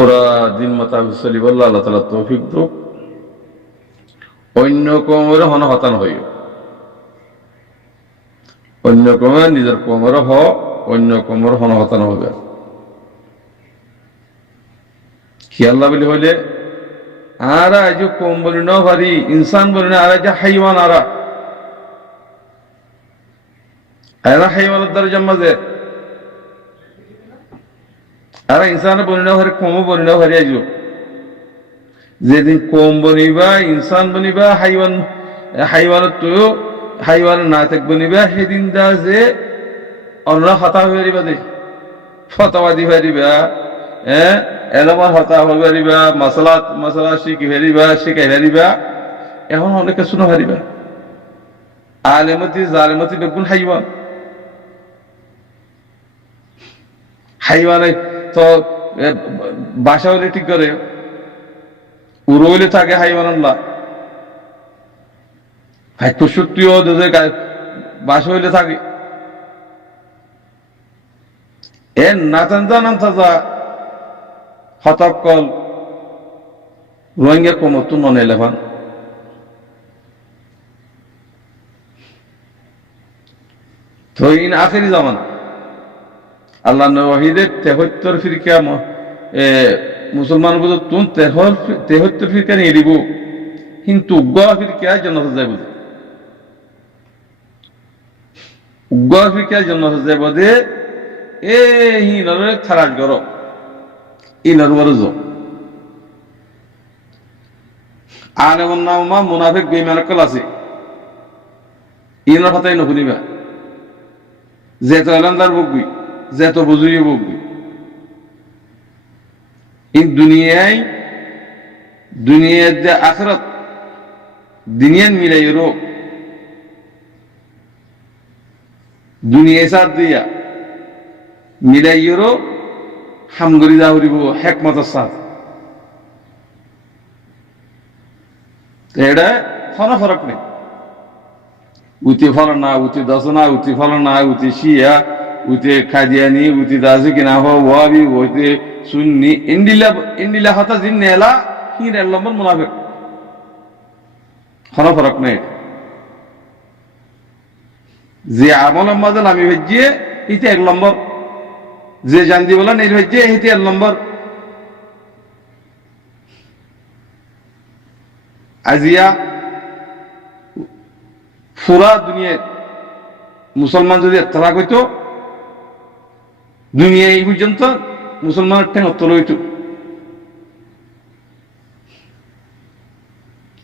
ওরা দিন মোতাবেক চলিব আল্লাহ তাআলা তৌফিক দাও। অন্য কওমের হতান হইও, অন্য কওমের নিজের কওমের অন্য কওমের হতান হবে। কি আল্লাহ বলি হইলে আরা যে কম বলি না ভারি ইনসান বলি না, আর যে হাইওয়ান আরা হাইওয়ানের দরজার মাঝে আর ইনসান বলি না ভারি কমও বলি না ভারি। আইজ যেদিন কম বনিবা ইনসান বনিবা হাইওয়ানের তো হাইওয়ান না থাক বনিবা সেদিন দা যে অন্য হতা হয়ে পারিবা, দে ফতাবাদী পারিবা, এলমার হতা হয়ে পারিবা, মশলা শিখি পারিবা, শিখাই পারিবা। এখন অনেক কিছু না পারিবা। আলেমতি জালেমতি বেগুন হাইওয়ানে তো বাসা হইলে ঠিক করে, উড়ো হইলে থাকে হাইওয়ান আল্লাহ, সত্যিও বাসা হইলে থাকে। নাতানজা হতকল রোহিঙ্গা কমতু ননে লেফান তো ইন আখেরি জামান আল্লাহ নওয়াহিদের 73 ফিরকা মুসলমান বুঝো তুন 73 ফিরকা নিয়ে দিব, কিন্তু উগ্র ফিরকা জন্নত যাইব, উগ্র ফিরকা জন্নত যাইব দে হিনরে থারাজ গর ইনর বরজ আনে নামা মুনাফিক বেঈমানকল আছে ইনর কথাই নশুনিবা। যে তো এলান্দার বকবি, যে তো বুঝুই বকবি। ইন দুনিয়ায় যে আখিরাত দুনিয়ান মিলাই রো দুনিয়া সাথ দিয়া মিলাইয়েরও হামগরি যাহরিব হেকমতের সাথ। এটা কোনো ফরক নেই। উতি ফলনা, উতি দশনা, উতি ফলনা, উতি শিয়া, উতি খাদিয়ানি, উতি দাসি কিনা ওয়াবি, উতি সুন্নি, ইন্ডিলা হতা জিন নেলা হির নম্বর মুনাফিক। কোনো ফরক নেই। যে আমল মাঝে আমি ভেজিয়ে ইতে 1 নম্বর, যে জানদি বলা নেই হয়েছে এটি 1 নম্বর। আজিয়া পুরা দুনিয়ার মুসলমান যদি তারা কইতো দুনিয়া এই পর্যন্ত মুসলমানের ঠেং অত্তল হইত।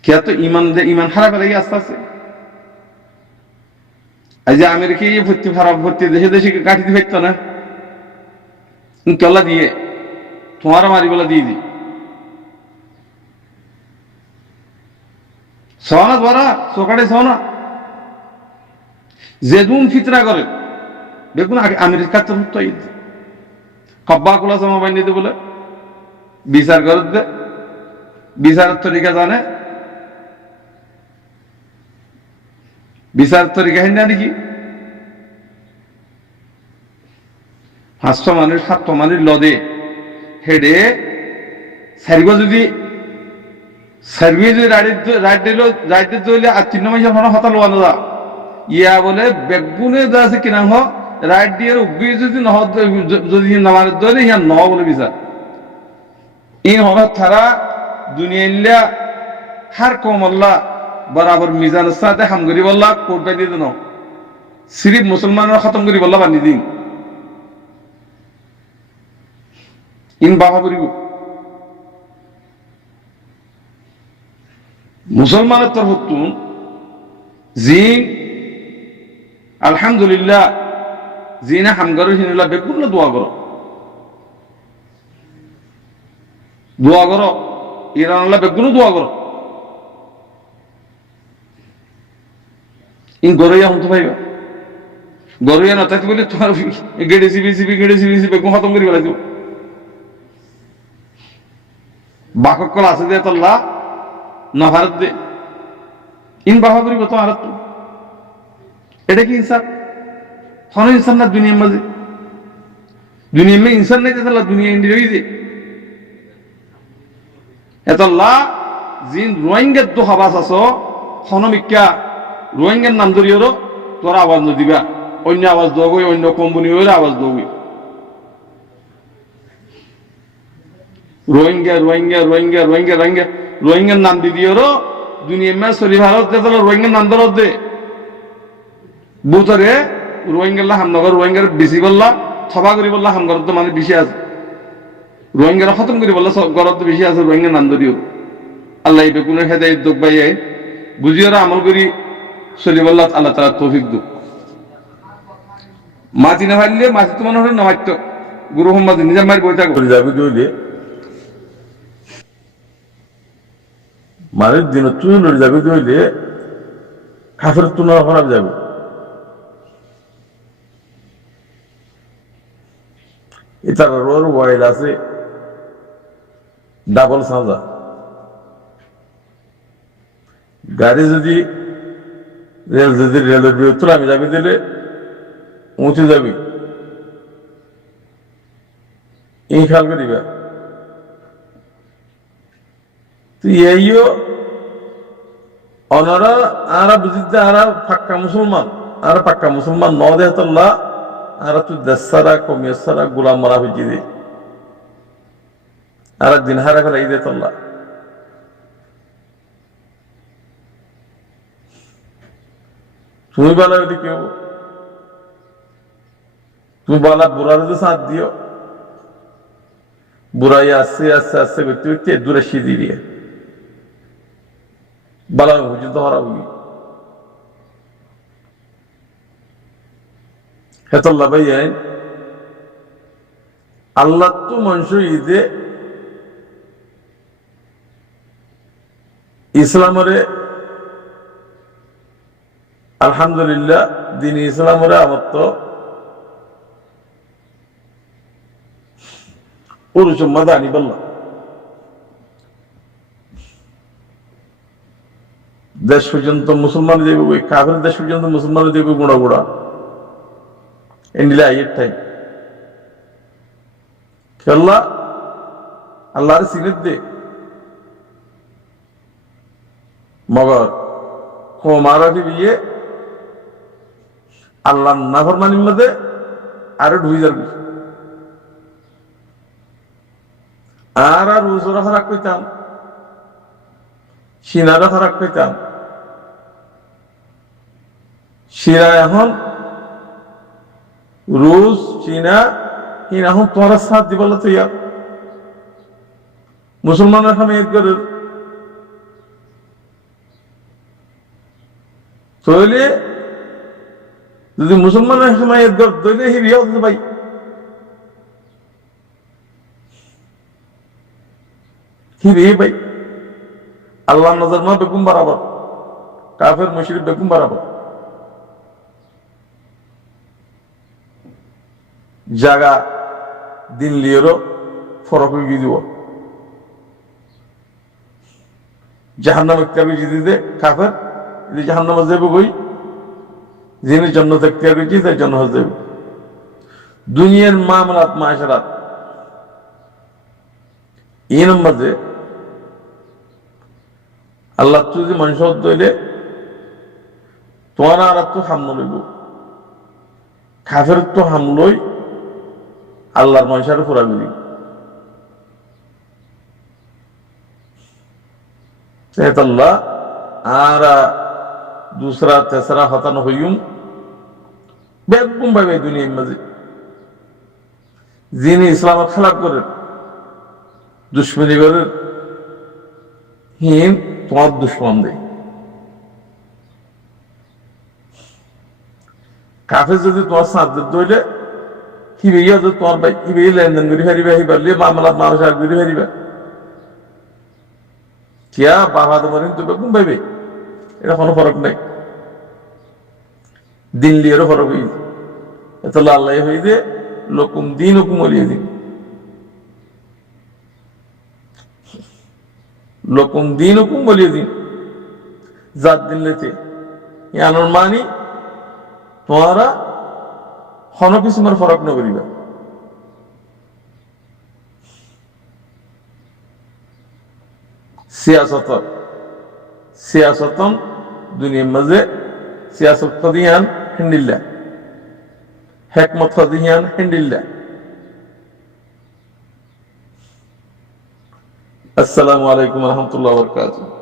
কে তো ইমান হারা ফেলে আস্তে আস্তে। আজ আমেরিকা ভর্তি দেশে দেশে কাটি দিতে পারত না, কেলা দিয়ে তোমার মারিবেলা দিয়ে দি সহনা ধরা সকালে সহনা যেদুন ফিতরা করে দেখুন আমেরিকার তো কব্বা খোলা জমা বানিয়ে দে বলে বিচার করে দে, বিচারের তরিকা জানে, বিচার তরিকা হয় না নাকি 500 মানুষ 700 মানুষ লদে হেডে সার্ভিস যদি রাইট দিলে আর 3 মাসের হতা লোয়া না ইয়া বলে বেগুনে যা আছে কিনা রাইট দিয়ে উগ্রি যদি যদি নামার ধরে ইয়া ন বলে বিচার ইন হঠাৎ তারা দুনিয়া হার কম আল্লাহ বরাবর মিজানের সাথে হামগরি বল্লা কোট বাই দিয়ে দেন সিরিফ মুসলমানের খতম করি বল্লা বানিয়ে দিন ইন বাবা করিব মুসলমানের তরফ জি আলহামদুলিল্লাহ জিনা হামগার হিনুল্লাহ বেকুল দোয়া করো ইরান আল্লাহ বেকুল দোয়া করো ইন গরইয়া হতে পাইবা গরইয়া না তাই বলে তোমার গেড়ে সিবি বেকুল খতম করি বেলা বাককল আছে দে তোল্লা না ভারত দে ইন বাহা করিব তো আর এটা কি ইনসান হন ইনসান না দুনিয়ার মাঝে দুনিয়া মে ইনসান নাই তাহলে দুনিয়া ইন্ডিয়া দে এতল্লা জিন রোহিঙ্গার তো হাবাস আছো হনমিকা রোহিঙ্গার নাম ধরিও তোরা আওয়াজ নদিবা অন্য আওয়াজ দগই অন্য কোম্পানি হইলে আওয়াজ দগই রোহিঙ্গা রোহিঙ্গা রোহিঙ্গা রোহিঙ্গা রোহিঙ্গা রোহিঙ্গার নাম দিদিও দুনিয়া মে সরি ভারত রোহিঙ্গার নাম ধর দে বুতরে রোহিঙ্গাল্লা হামনগর রোহিঙ্গার বেশি বললা সভা করি বললা হামগর তো মানে বেশি আছে রোহিঙ্গারা খতম করি বললা গরত তো বেশি আছে রোহিঙ্গার নাম ধরিও আল্লাহ এটা কোনো হেদায়ত দুঃখ পাইয়ে বুঝিওরা আমল করি চলি বললা আল্লাহ তালা তৌফিক দুঃখ মাটি না ভাবলে মাটি তো মনে হয় না মারত গুরু মোহাম্মদ নিজের মায়ের বইটা করে যাবে দইলে মারের দিন তুই লড়ে যাবে দইলে কাফের তুলনা খারাপ যাবে এটার রোর ওয়াইল আছে ডাবল সাজা গাড়ি যদি রেলের বিরুদ্ধে আমি যাবি দিলে উঁচু যাবি এই খেয়াল করিবা তুই এইও অনারা আরা বুঝিতে আরা পাক্কা মুসলমান ন দেহতল্লা আরা তুই দেশারা কমিয়াসারা গোলাম মারা হইছি দে আর দিন হারা ফেলা এই দেতল্লা তুমি বলা যদি কেউ তুমি বলা বুড়ার তো সাথ দিও বুড়াই আসছে আস্তে আস্তে করতে করতে দূরে সিঁড়ি দিয়ে বলা হুজুর তো হরা বুঝি হেতল্লা ভাই আল্লাহ তো মানুষ ঈদে ইসলামরে আলহামদুলিল্লাহ দিন ইসলামরে আমার তো পুরুষম্মাদ আনি বললাম দেশ পর্যন্ত মুসলমান দেব ওই কাফের দেশ পর্যন্ত মুসলমান দেব গুঁড়া গুঁড়া এন্ডিলে আইয়ের টাইম খেলা আল্লাহর সিনের দে মগর কমারা বিয়ে আল্লাহ নাফরমানির মধ্যে আরো ঢুই যাবে আর রুজরা ফারাক কইতাম সিনারা ফারাক কইতাম সিরা এখন রুশ চীনা এখন তোমার সাথ দিবল তো ইয়া মুসলমান এখন ঈদ করে তৈলে যদি মুসলমানের সময় ঈদ কর তৈলে হি বিয়া হতে ভাই হি রে ভাই আল্লাহ নজর মা বেগুম বরাবর কাফের মুশরিক বেগুম বরাবর জাগা দিন লিয়েরও ফরক হয়ে দিব জাহান্নাম ইত্যাদি জিদিতে কাফের জাহান্নামে যাবে কই যিনি জন্নত ইত্যাদি করেছি তাই জন্য যাবে দুনিয়ার মামলাত মাশরাত এই নম্বরে আল্লাহ যদি মানুষ দইলে তোমার আর তো হামলা লইব কাফের তো হামলই আল্লাহর মানুষের পুরা গরি আল্লাহ আর दूसरा तेसरा हतन हईम बेगुम भाई दुनिया मजे जिन इस्लाम खिलाफ कर दुश्मनी कर हिम तुम्हार दुश्मन दे काफे जो तुम्हार साथ दे कि भैया जो तुम्हार भाई कि भैया लेनदेन करी हारिबा ही बल्ले मामला मामला करी हारिबा क्या बाबा तो मरिन तो बेगुम भाई এটা কোনো ফরক নাই দিন লিয়েরও ফরক হয়ে এত আল্লাহ হয়ে যে লোকুম দিন হুকুম বলিয়ে দিন লোকুম দিন হুকুম বলিয়ে দিন জাত দিন লেতে ইয়ানোর মানি তোমারা হন কিসিমের ফরক ন করিবা সিয়াসতর সিয়াসতন দুনিয়ার মাঝে সিয়াসত খদিয়ান হিন্দিল্লা হেকমত খদিয়ান হিন্দিল্লা আসসালামু আলাইকুম রহমতুল্লাহ বরকাতুহ